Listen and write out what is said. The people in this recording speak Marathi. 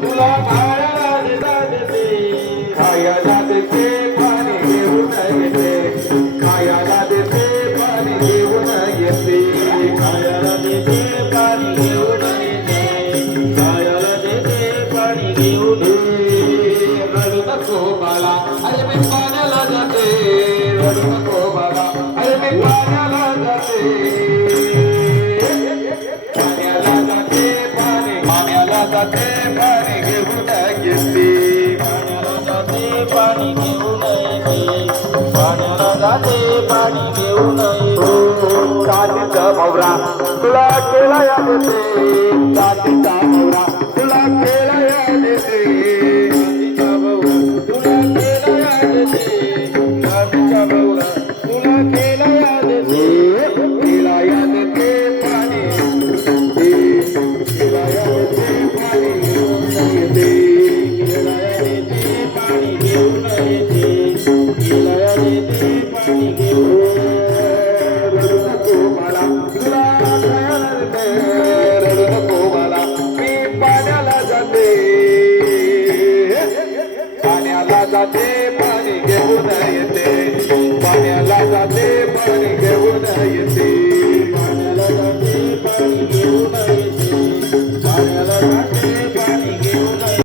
तुला खायला देते खायला देते पाणी घेऊन येते खायला देते पाणी घेऊन येते खायला देते पाणी घेऊन येते खायला देते पाणी घेऊन रडू नको बाळा अरे मी पाण्याला जाते रडू नको बाळा अरे मी पाण्याला जाते पाण्याला जाते पाण्याला जाते पाणी घेऊन येते पाण्याला जाते पाणी घेऊन येते पाण्याला जाते पाणी घेऊन येते काठीचा भवरा तुला खेळाया देते काठीचा भवरा तुला खेळाया देते काठीचा भवरा तुला खेळाया देते काठीचा भवरा तुला खेळाया देते खेळाया देते पाणी खेळाया देते पाणी घेऊन येते खेळाया देते पाणी घेऊन येते खेळाया देते पाणी घेऊन रडू नको मला तुला खायला देते रडू नको मला मी पाण्याला जाते पाण्याला जाते